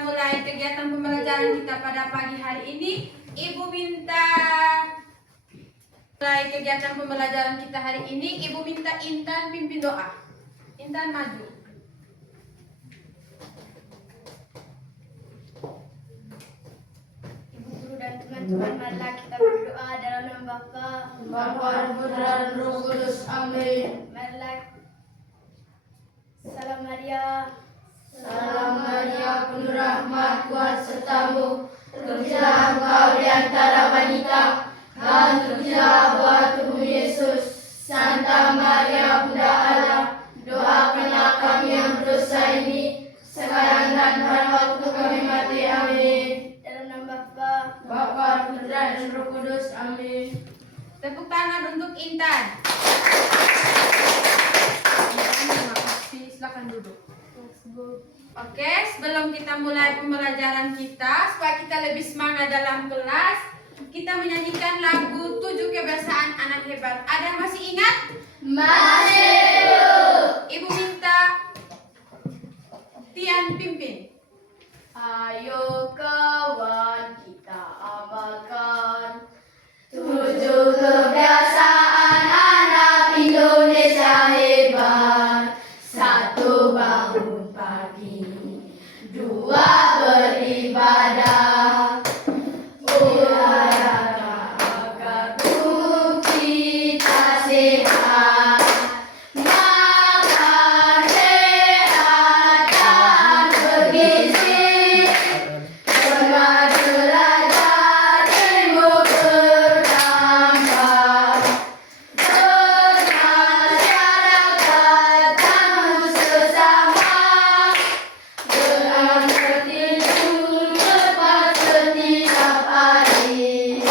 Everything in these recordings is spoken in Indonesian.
kita mulai kegiatan pembelajaran kita pada pagi hari ini. Ibu minta mulai kegiatan pembelajaran kita hari ini. Ibu minta Intan pimpin doa. Intan maju. Ibu guru dan teman-teman, marilah kita berdoa dalam nama Bapa, Putra, dan Roh Kudus. Amin. marilah. Salam Maria. Salam Maria, penuh rahmat, Tuhan sertamu. Terpujilah engkau di antara wanita, dan terpujilah buah tubuh Yesus. Santa Maria, Bunda Allah, doakanlah kami yang berdosa ini, sekarang dan pada waktu kami mati. Amin. Dalam nama Bapa, Bapa, Putra, dan Roh Kudus. Amin. Tepuk tangan untuk Intan. Terima kasih. Silakan duduk. Oke, sebelum kita mulai pembelajaran kita, supaya kita lebih semangat dalam kelas, kita menyanyikan lagu 7 Kebiasaan Anak Hebat. Ada yang masih ingat? Masih. Ibu minta Tian pimpin. Ayo kawan, kita amalkan 7 kebiasaan anak Indonesia hebat. 1. Bangun pagi. 2. Beribadah. Olahraga agar tubuh kita sehat. Makan sehat dan bergizi. Semangat belajar, ilmu bertambah. Bermasyarakat tamu sesama. Berakti cepat setiap hari.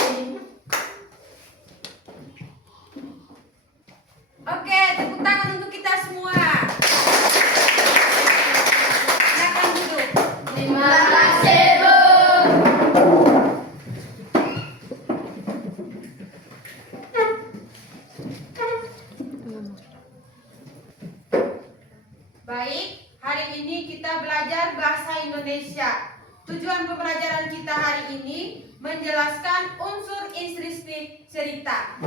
Oke, tepuk tangan untuk kita semua. Silakan duduk. Terima kasih, Bu. Baik, hari ini kita belajar bahasa Indonesia. Tujuan pembelajaran kita hari ini menjelaskan unsur instinktif cerita.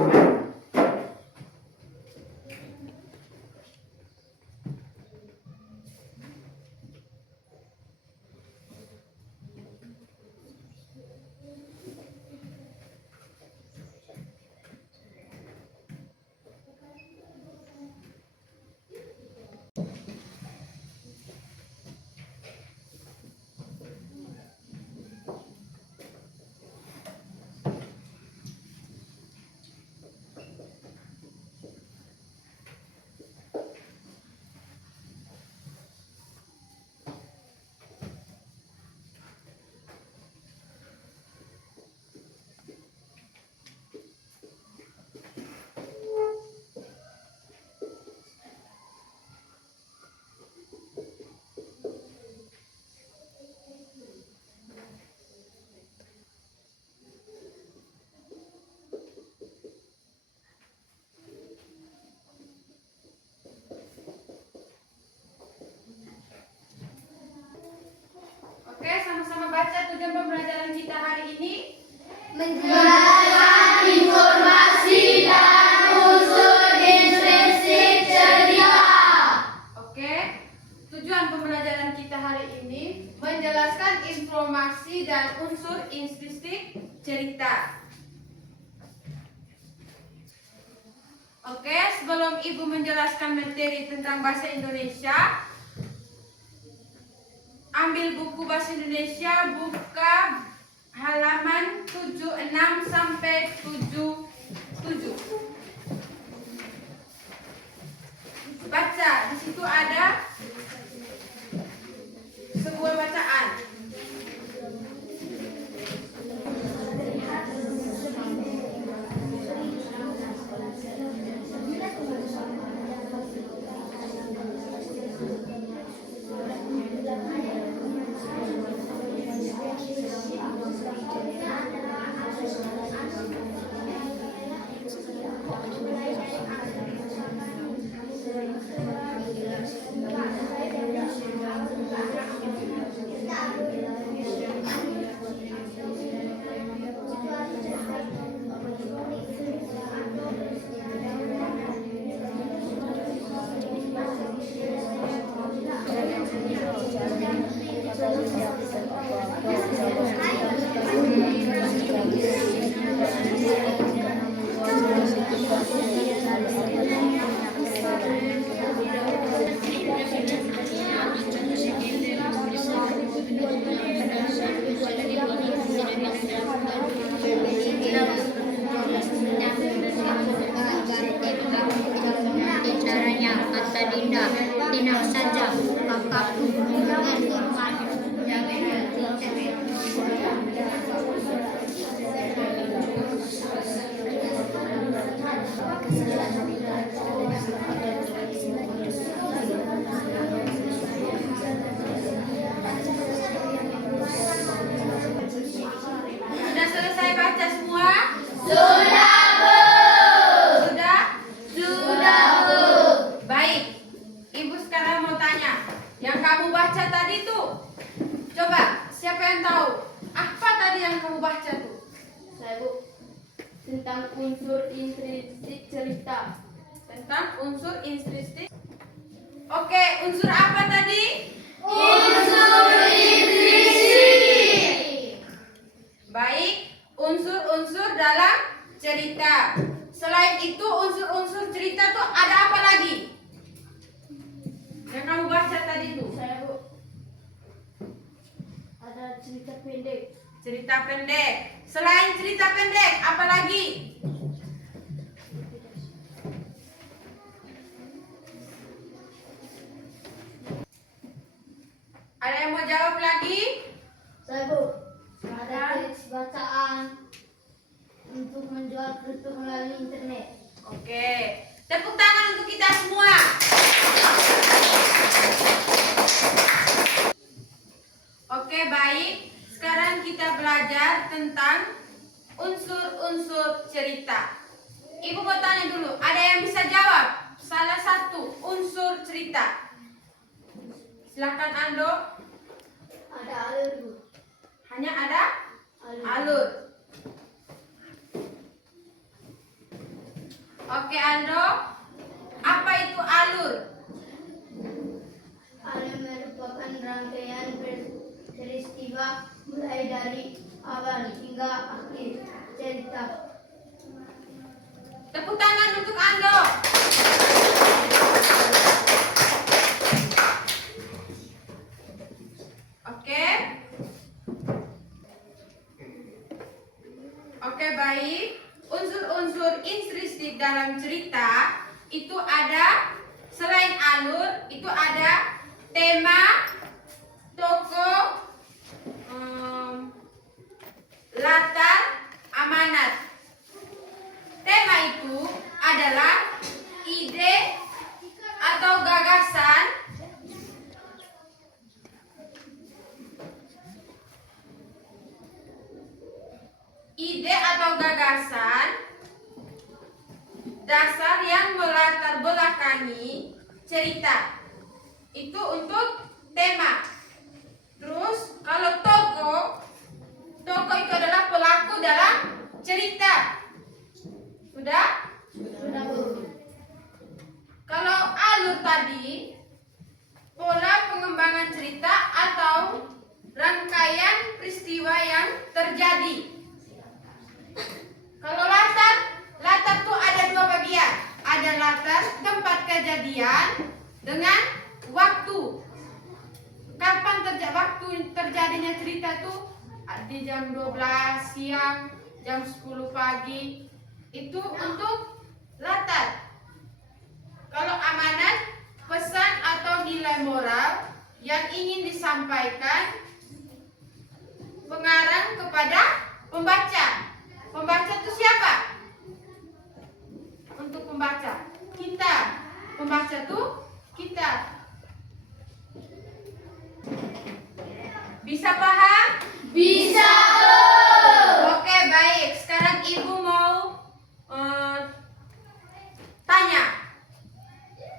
Oke, sama-sama baca tujuan pembelajaran kita hari ini. Menjelaskan informasi dan unsur intrinsik cerita. Oke, tujuan pembelajaran kita hari ini menjelaskan informasi dan unsur instinktif cerita. Oke, sebelum Ibu menjelaskan materi tentang bahasa Indonesia, ambil buku bahasa Indonesia, buka halaman 76 sampai 77. Baca, di situ ada sebuah bacaan. Caranya kata Dinda, tenang saja, kakakku dengan hormat. Sudah selesai baca semua? Sudah, Bu. Sudah? Sudah, Bu. Baik. Ibu sekarang mau tanya. Yang kamu baca tadi tuh, coba siapa yang tahu? Apa tadi yang kamu baca tuh? Saya, Bu. Tentang unsur intrinsik cerita. Tentang unsur intrinsik. Oke, unsur apa tadi? Unsur intrinsik. Baik, unsur-unsur dalam cerita. Selain itu, unsur-unsur cerita tuh ada apa lagi? Yang kamu baca tadi tuh? Saya, Bu. Ada cerita pendek. Cerita pendek. Selain cerita pendek, apa lagi? Ada yang mau jawab lagi? Saya, Bu. Ada tips bacaan untuk menjual produk melalui internet. Oke. Tepuk tangan untuk kita semua. Oke, baik. Sekarang kita belajar tentang unsur-unsur cerita. Ibu mau tanya dulu, ada yang bisa jawab salah satu unsur cerita? Silakan Ando. Ada alur, Bu. Hanya ada alur. Oke Ando, apa itu alur? Alur merupakan rangkaian peristiwa mulai dari awal hingga akhir cerita. Tepuk tangan untuk Ando. Oke. Oke, baik. Unsur-unsur intrinsik dalam cerita itu ada, selain alur, itu ada tema, tokoh, latar, amanat. Tema itu adalah ide atau gagasan dasar yang melatar belakangi cerita. Itu untuk tema. Terus kalau tokoh itu adalah pelaku dalam cerita. Sudah? Sudah, Bu. Kalau alur tadi, pola pengembangan cerita atau rangkaian peristiwa yang terjadi. Kalau latar tuh ada dua bagian. Ada latar tempat kejadian dengan waktu. Kapan waktu terjadinya cerita tuh? Di jam 12 siang, jam 10 pagi. Itu untuk latar. Kalau amanat, pesan atau nilai moral yang ingin disampaikan pengarang kepada pembaca. Pembaca itu siapa? Untuk pembaca, kita. Pembaca tuh kita. Bisa paham? Bisa, Bu. Oke, baik. Sekarang Ibu mau tanya.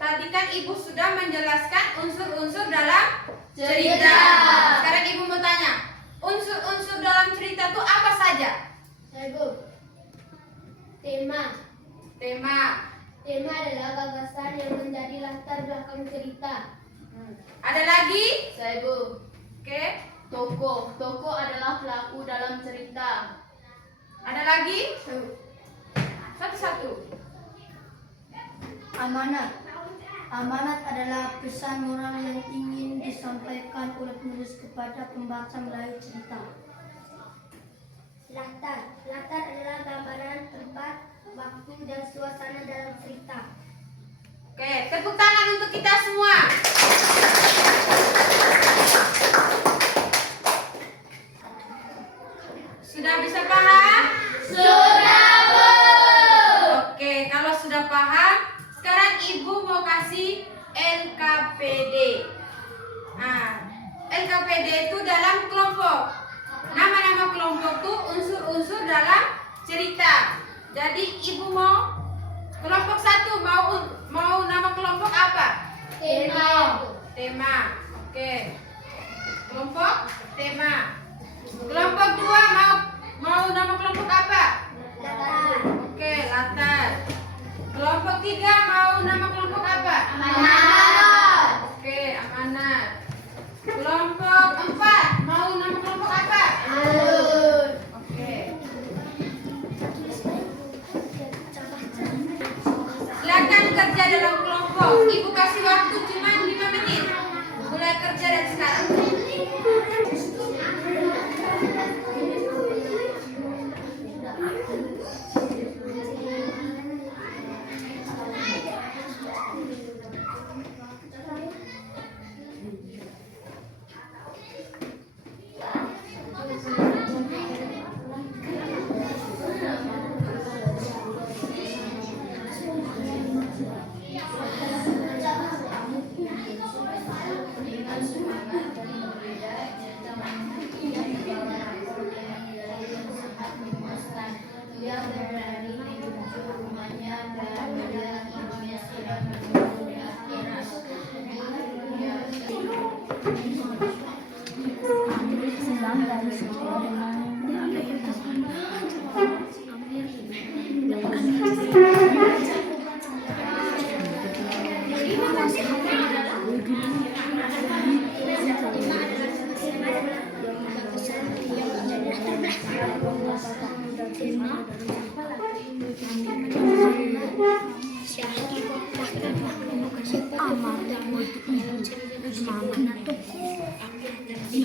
Tadi kan Ibu sudah menjelaskan unsur-unsur dalam cerita. Sekarang Ibu mau tanya, unsur-unsur dalam cerita itu apa saja? Saya, Bu. Tema. Tema. Adalah gagasan yang menjadi latar belakang cerita. Ada lagi? Saya, Bu. Oke. Tokoh adalah pelaku dalam cerita. Ada lagi? Satu-satu. Amanat. Amanat adalah pesan moral yang ingin disampaikan oleh penulis kepada pembaca melalui cerita. Latar. Latar adalah gambaran tempat, waktu, dan suasana dalam cerita. Oke, tepuk tangan untuk kita semua. Sudah bisa paham? Sudah, Bu. Oke, kalau sudah paham, sekarang Ibu mau kasih LKPD. Nah, LKPD itu dalam kelompok. Nama-nama kelompok itu unsur-unsur dalam cerita. Jadi Ibu mau kelompok 1 mau nama kelompok apa? Tema. Oke. Kelompok tema. Kelompok 2 mau nama kelompok apa? Latar. Oke, latar. Kelompok 3 mau nama kelompok apa? Amanat. Oke, amanat. Kelompok 4 mau nama kelompok apa? Alur. Oke. Silakan kerja dalam kelompok. Ibu kasih waktu cuma 5 menit. Mulai kerja dari sekarang.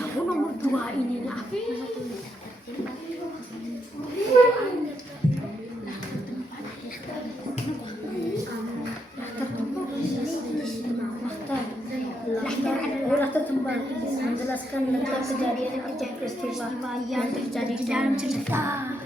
Aku nomor 2 ini lah. Latar tempat menjelaskan tentang kejadian atau peristiwa yang terjadi dalam cerita.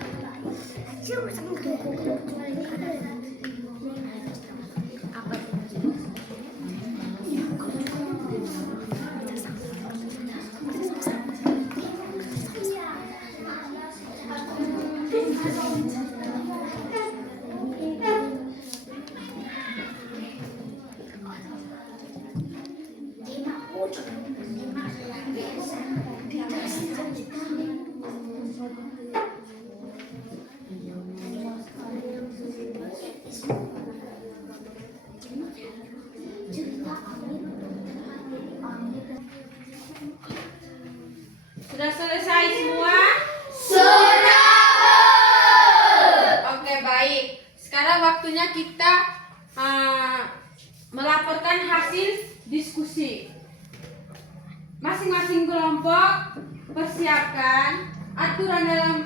Sudah selesai semua? Sudah. Oke, baik. Sekarang waktunya kita melaporkan hasil diskusi. Masing-masing kelompok persiapkan aturan dalam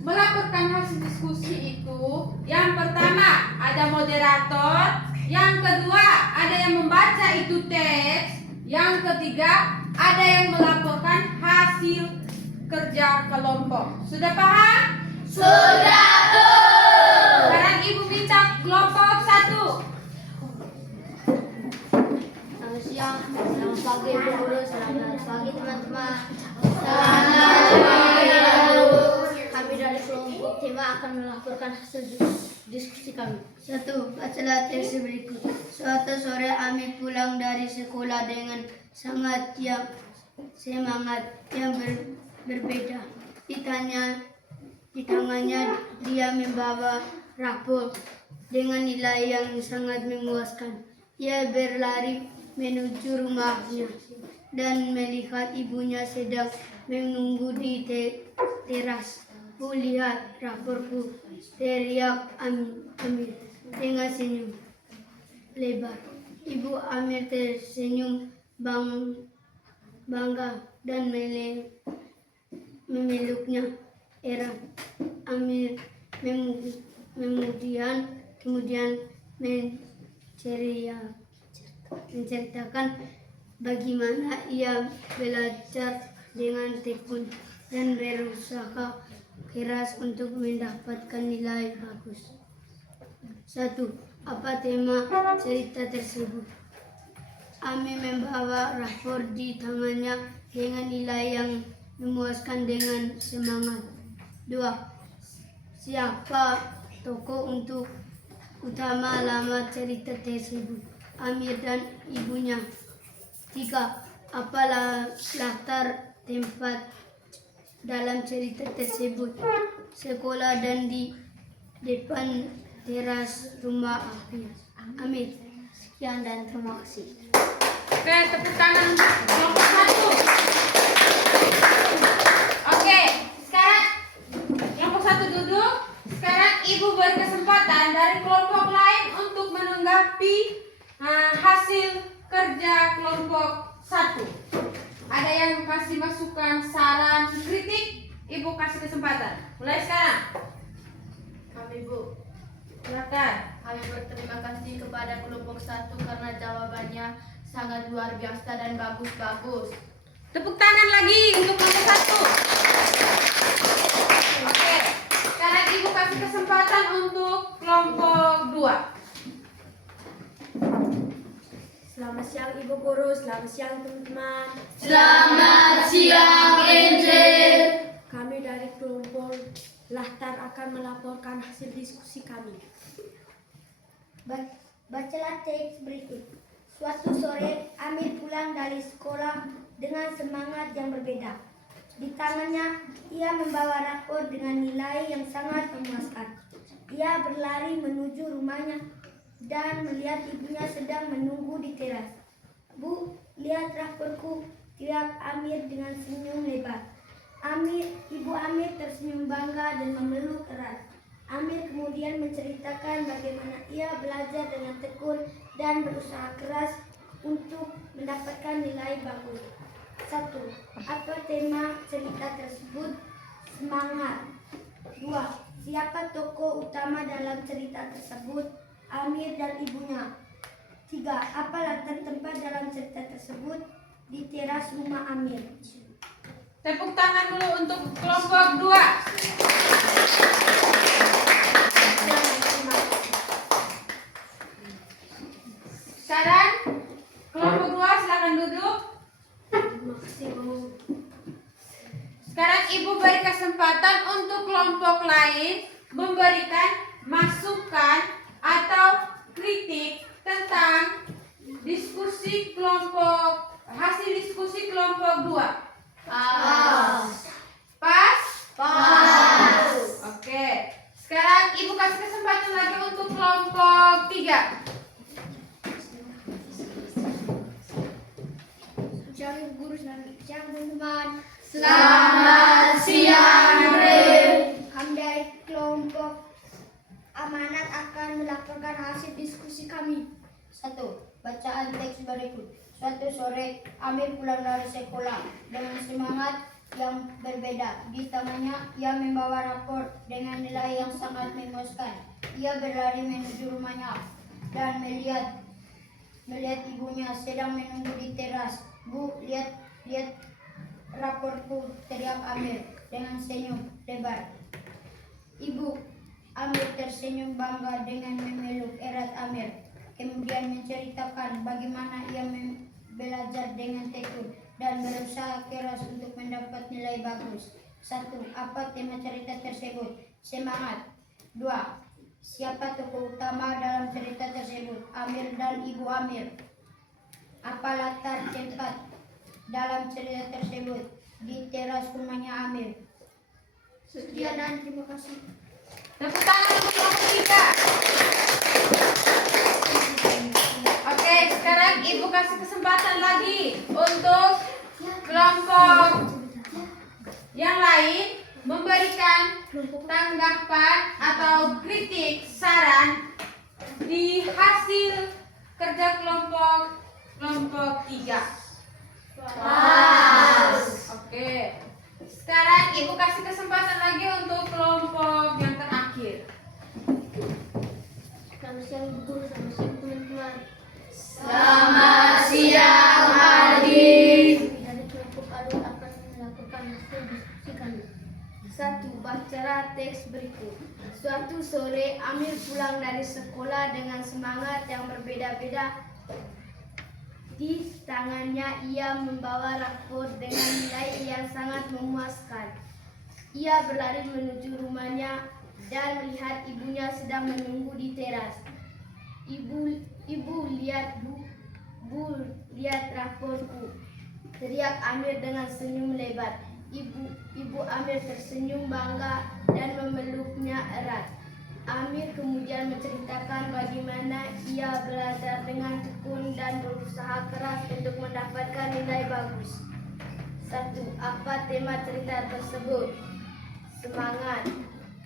melaporkan hasil diskusi itu. Yang pertama ada moderator, yang kedua ada yang membaca itu teks, yang ketiga ada yang melaporkan hasil kerja kelompok. Sudah paham? Sudah, Bu. Sekarang Ibu minta kelompok 1. Selamat siang, selamat pagi Bu Guru, selamat pagi teman-teman. Selamat pagi, Bu. Kami dari kelompok tema akan melaporkan hasil diskusi kami. 1. Bacalah teks berikut. Suatu sore Amit pulang dari sekolah dengan semangat yang berbeda. Di tangannya dia membawa rapor dengan nilai yang sangat memuaskan. Ia berlari menuju rumahnya dan melihat ibunya sedang menunggu di teras. Bu, lihat raporku, teriak Amir dengan senyum lebar. Ibu Amir tersenyum bangga dan memeluknya erat. Amir kemudian menceritakan bagaimana ia belajar dengan tekun dan berusaha keras untuk mendapatkan nilai bagus. 1. Apa tema cerita tersebut? Amir membawa rapor di tangannya dengan nilai yang memuaskan dengan semangat. 2. Siapa tokoh utama dalam cerita tersebut? Amir dan ibunya. 3. Apa latar tempat dalam cerita tersebut? Sekolah dan di depan teras rumah Amir. Sekian dan terima kasih. Oke, tepuk tangan untuk kelompok 1. Oke, sekarang kelompok 1 duduk. Sekarang Ibu berkesempatan dari kelompok lain untuk menanggapi hasil kerja kelompok 1. Ada yang kasih masukan, saran, kritik? Ibu kasih kesempatan. Mulai sekarang. Kami Bu, Silakan. kami berterima kasih kepada kelompok 1 karena jawabannya sangat luar biasa dan bagus-bagus. Tepuk tangan lagi untuk kelompok 1. Oke, sekarang Ibu kasih kesempatan untuk kelompok 2. Selamat siang Ibu Guru, selamat siang teman-teman. Selamat siang Angel. Kami dari kelompok Lahtar akan melaporkan hasil diskusi kami. Bacalah teks berikut. Suatu sore, Amir pulang dari sekolah dengan semangat yang berbeda. Di tangannya, ia membawa rapor dengan nilai yang sangat memuaskan. Ia berlari menuju rumahnya dan melihat ibunya sedang menunggu di teras. Bu, lihat raporku, teriak Amir dengan senyum lebar. Ibu Amir tersenyum bangga dan memeluk erat. Amir kemudian menceritakan bagaimana ia belajar dengan tekun dan berusaha keras untuk mendapatkan nilai bagus. 1. Apa tema cerita tersebut? Semangat. 2. Siapa tokoh utama dalam cerita tersebut? Amir dan ibunya. 3. Apa latar tempat dalam cerita tersebut? Di teras rumah Amir. Tepuk tangan dulu untuk kelompok 2. Sekarang kelompok 2 silakan duduk. Sekarang Ibu beri kesempatan untuk kelompok lain memberikan masukan atau kritik tentang hasil diskusi kelompok 2. Pas. Pas? Pas. Oke. Sekarang Ibu kasih kesempatan lagi untuk kelompok 3. Siang Ibu Guru, selamat siang teman-teman. Selamat siang Ren. Kami dari kelompok Amanat akan melaporkan hasil diskusi kami. 1. Bacaan teks berikut. Suatu sore, Amir pulang dari sekolah dengan semangat yang berbeda. Di tangannya, ia membawa rapor dengan nilai yang sangat memuaskan. Ia berlari menuju rumahnya dan melihat ibunya sedang menunggu di teras. Bu, lihat raporku, teriak Amir dengan senyum lebar. Ibu Amir tersenyum bangga dengan memeluk erat Amir. Kemudian menceritakan bagaimana ia belajar dengan tekun dan berusaha keras untuk mendapat nilai bagus. 1. Apa tema cerita tersebut? Semangat. 2. Siapa tokoh utama dalam cerita tersebut? Amir dan Ibu Amir. Apa latar tempat dalam cerita tersebut? Di teras rumahnya Amir. Sekian dan terima kasih. Tepuk tangan untuk kelompok 3. Oke, sekarang Ibu kasih kesempatan lagi untuk kelompok yang lain memberikan tanggapan atau kritik saran di hasil kerja kelompok 3. Oke. Sekarang Ibu kasih kesempatan lagi untuk kelompok yang terakhir. Selamat siang guru, selamat siang teman-teman. Selamat siang adik. Dari kelompok ADUL akan melakukan hasil diskusi kami. 1. Bacalah teks berikut. Suatu sore Amir pulang dari sekolah dengan semangat yang berbeda-beda. Di tangannya ia membawa rapor dengan nilai yang sangat memuaskan. Ia berlari menuju rumahnya dan melihat ibunya sedang menunggu di teras. Ibu lihat bu, lihat raporku, teriak Amir dengan senyum lebar. Ibu Amir tersenyum bangga dan memeluknya erat. Amir kemudian menceritakan bagaimana ia belajar dengan tekun dan berusaha keras untuk mendapatkan nilai bagus. 1. Apa tema cerita tersebut? Semangat.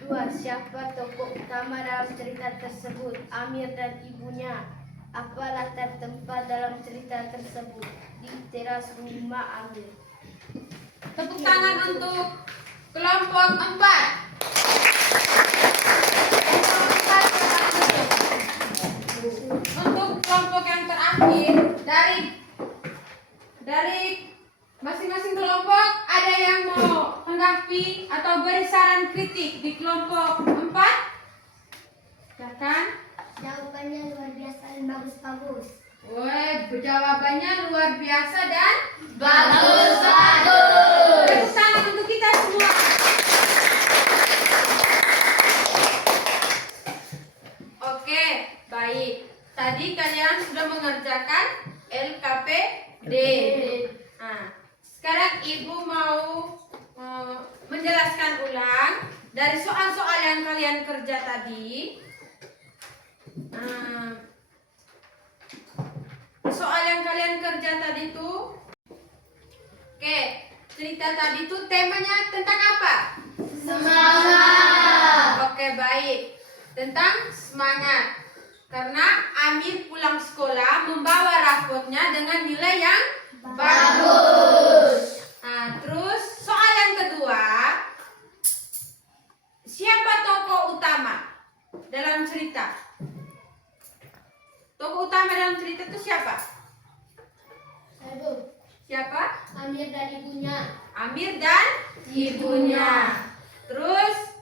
2. Siapa tokoh utama dalam cerita tersebut? Amir dan ibunya. Apa latar tempat dalam cerita tersebut? Di teras rumah Amir. Tepuk tangan untuk kelompok 4. Untuk kelompok yang terakhir dari masing-masing kelompok ada yang mau tanggapi atau beri saran kritik di kelompok 4? Silakan. Jawabannya luar biasa dan bagus-bagus. Woi, jawabannya luar biasa dan Bagus. tepuk tangan untuk kita semua. Oke, baik. Tadi kalian sudah mengerjakan LKPD. Nah, sekarang Ibu mau menjelaskan ulang dari soal-soal yang kalian kerja tadi. Soal yang kalian kerja tadi tuh, oke, cerita tadi tuh temanya tentang apa? Semangat. Oke, baik. Tentang semangat. Karena Amir pulang sekolah membawa raportnya dengan nilai yang bagus. Nah, terus soal yang kedua, siapa tokoh utama dalam cerita? Tokoh utama dalam cerita itu siapa? Aduh, Siapa? Amir dan ibunya. Amir dan ibunya. Terus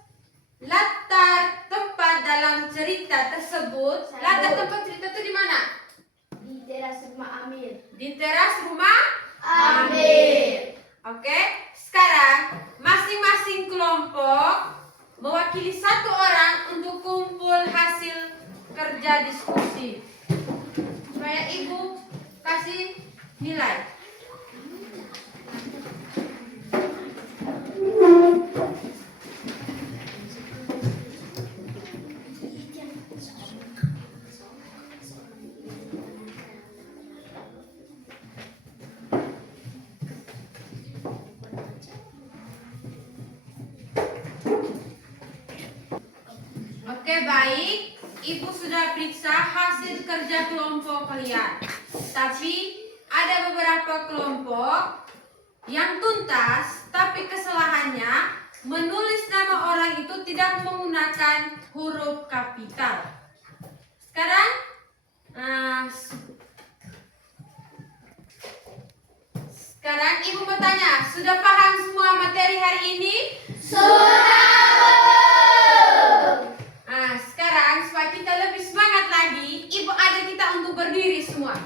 latar tempat dalam cerita tersebut, latar tempat cerita itu di mana? Di teras rumah Amir. Di teras rumah Amir. Oke, sekarang masing-masing kelompok mewakili satu orang untuk kumpul hasil kerja diskusi. Supaya Ibu kasih nilai. Oke, baik. Ibu sudah periksa hasil kerja kelompok kalian. Tapi ada beberapa kelompok yang tuntas, tapi kesalahannya menulis nama orang itu tidak menggunakan huruf kapital. Sekarang Ibu bertanya, sudah paham semua materi hari ini? Nah, sekarang supaya kita lebih semangat lagi, Ibu ajak kita untuk berdiri semua.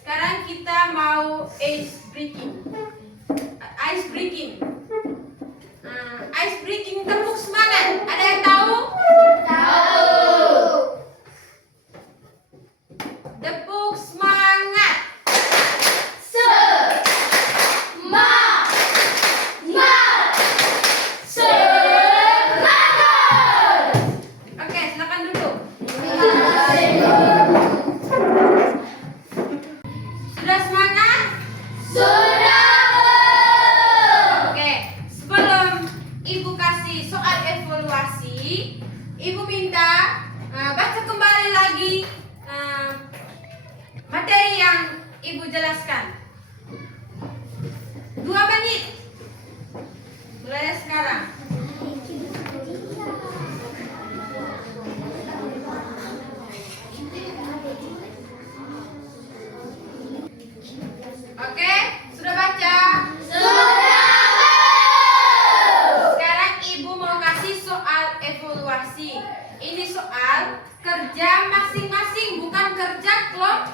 Sekarang kita mau ice breaking. Ice breaking tepuk semangat. Ada yang tahu? Tepuk semangat. Semangat. soal evaluasi, Ibu minta baca kembali lagi materi yang Ibu jelaskan. 2 menit. Mulai sekarang. Oke, sudah baca? Sekarang Ibu mau kasih soal evaluasi. Ini soal kerja masing-masing, bukan kerja kelompok.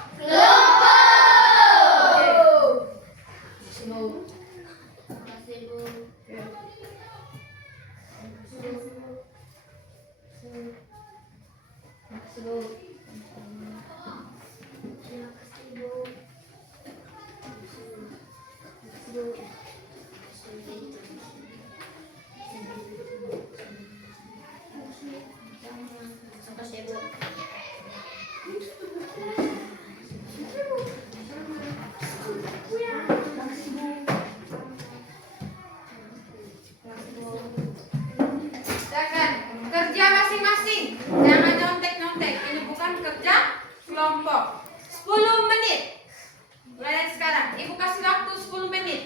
Silakan, kerja masing-masing. Jangan nyontek-nyontek. Ini bukan kerja kelompok. 10 menit. Mulai dari sekarang. Ibu kasih waktu 10 menit.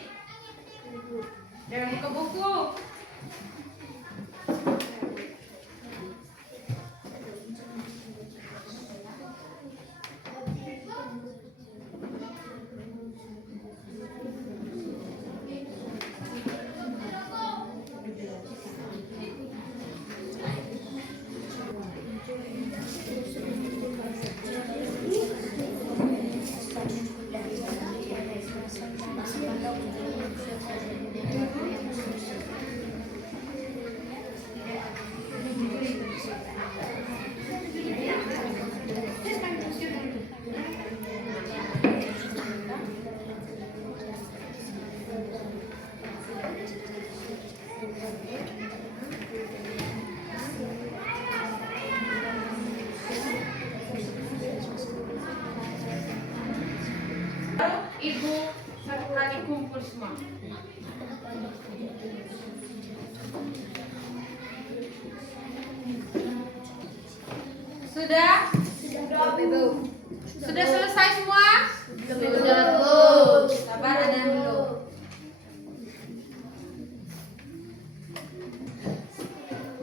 Jangan buka buku. Ibu satu kali kumpul semua. Sudah? Sudah selesai semua? Sabar, ada yang belum.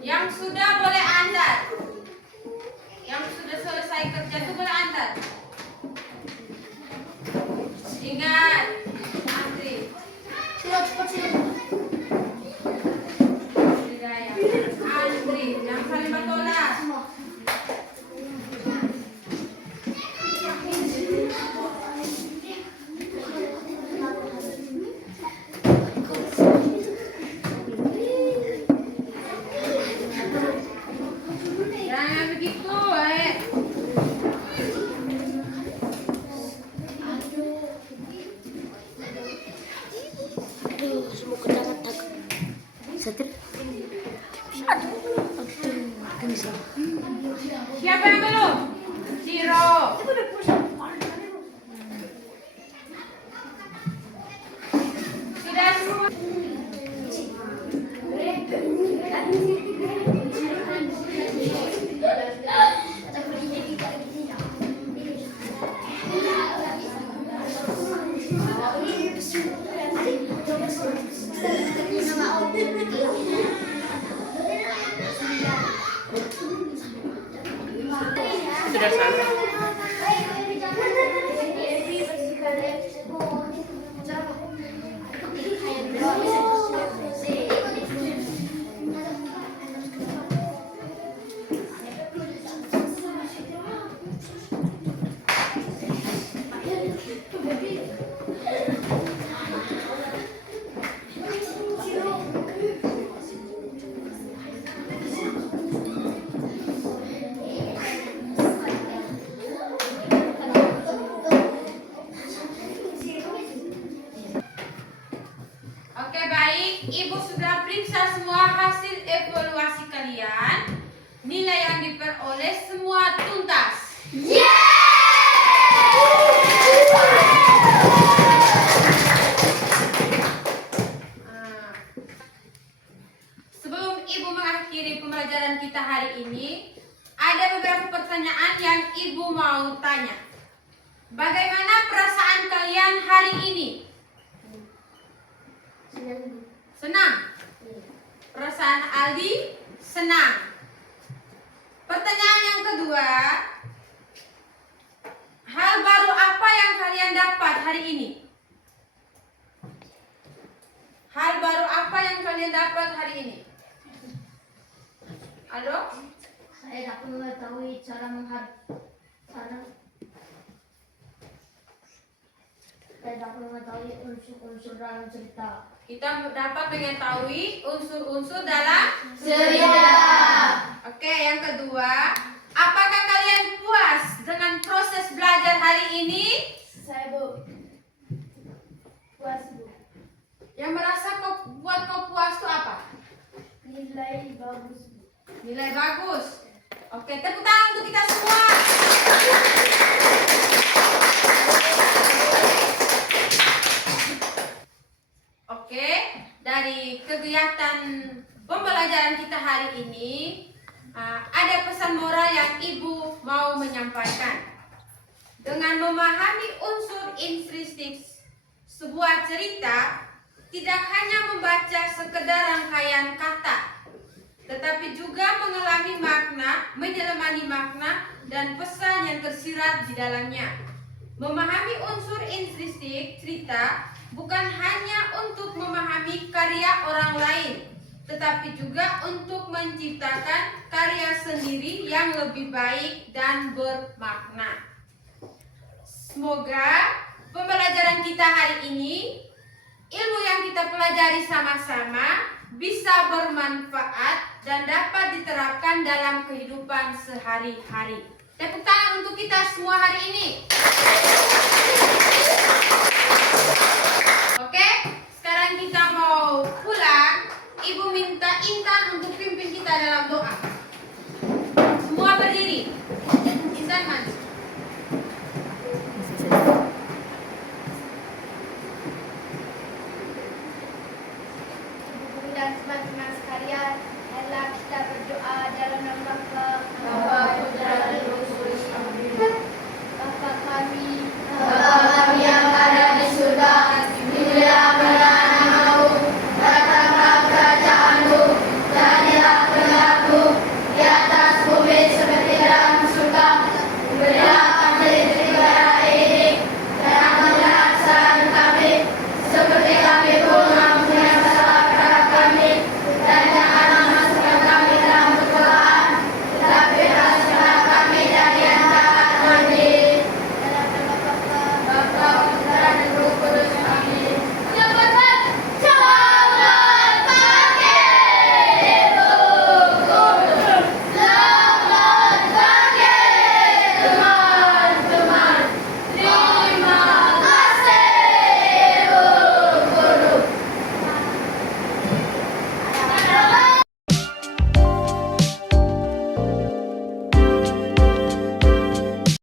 Yang sudah boleh antar. Yang sudah selesai kerja itu boleh antar. Ingat, antri. Antri, jangan saling bertolak. Jangan begitu, Siapa yang belum? Zero. Sudah semua. Sudah selesai. Oke, baik. Ibu sudah periksa semua hasil evaluasi kalian. Nilai yang diperoleh semua tuntas. Sebelum Ibu mengakhiri pembelajaran kita hari ini, ada beberapa pertanyaan yang Ibu mau tanya. Bagaimana perasaan kalian hari ini? Senang. Perasaan Aldi senang. Pertanyaan yang kedua, hal baru apa yang kalian dapat hari ini? Hal baru apa yang kalian dapat hari ini? Halo? Saya dapat mengetahui cara saya dapat mengetahui unsur-unsur dalam cerita. Kita dapat mengetahui unsur-unsur dalam Cerita. Oke, yang kedua, apakah kalian puas dengan proses belajar hari ini? Saya puas, Bu. Yang merasa buat kau puas itu apa? Nilai bagus, Bu. Nilai bagus. Oke, tepuk tangan untuk kita semua. Oke, dari kegiatan pembelajaran kita hari ini, ada pesan moral yang Ibu mau menyampaikan. Dengan memahami unsur intrinsik sebuah cerita, tidak hanya membaca sekedar rangkaian kata, tetapi juga menyelemani makna dan pesan yang tersirat di dalamnya. Memahami unsur intrinsik cerita bukan hanya untuk memahami karya orang lain, tetapi juga untuk menciptakan karya sendiri yang lebih baik dan bermakna. Semoga pembelajaran kita hari ini, ilmu yang kita pelajari sama-sama bisa bermanfaat dan dapat diterapkan dalam kehidupan sehari-hari. Tepuk tangan untuk kita semua hari ini. Oke, sekarang kita mau pulang. Ibu minta Intan untuk pimpin kita dalam doa. Semua berdiri. Intan maju. Dan teman-teman sekalian, marilah kita berdoa dalam nama